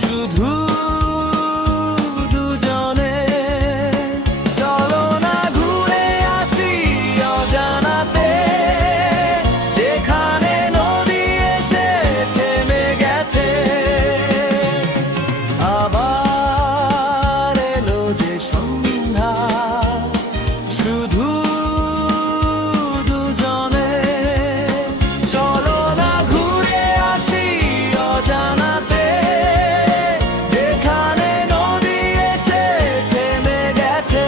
শুধু দুজনে। চলো না ঘুরে আসি অজানাতে, যেখানে নদী এসে থেমে গেছে। আবার এলো যে সন্ধ্যা, শুধু দুজনে। চলো না ঘুরে আসি অজানাতে, যেখানে নদী এসে থেমে গেছে।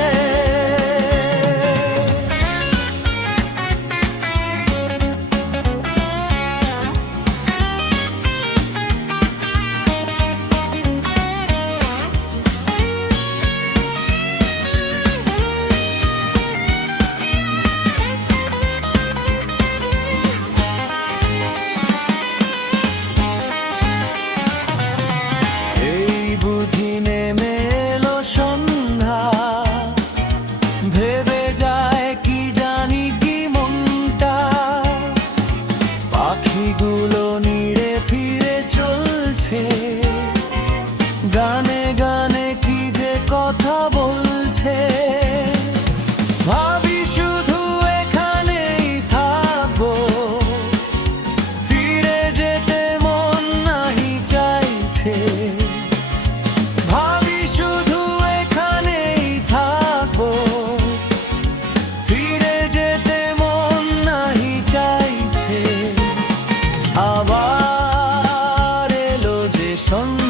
বুঝি নেমে এলো সন্ধ্যা, ভেবে যায় কি জানি কি মনটা। পাখিগুলো নিড়ে ফিরে চলছে, গানে গানে কি যে কথা বলছে। ভাবি শুধু এখানেই থাকবো, ফিরে যেতে মন নাহি চাইছে। ভাবি শুধু এখানেই থাকবো, ফিরে যেতে মন নাহি চাইছে। আবার এলো যে সন্ধ্যা।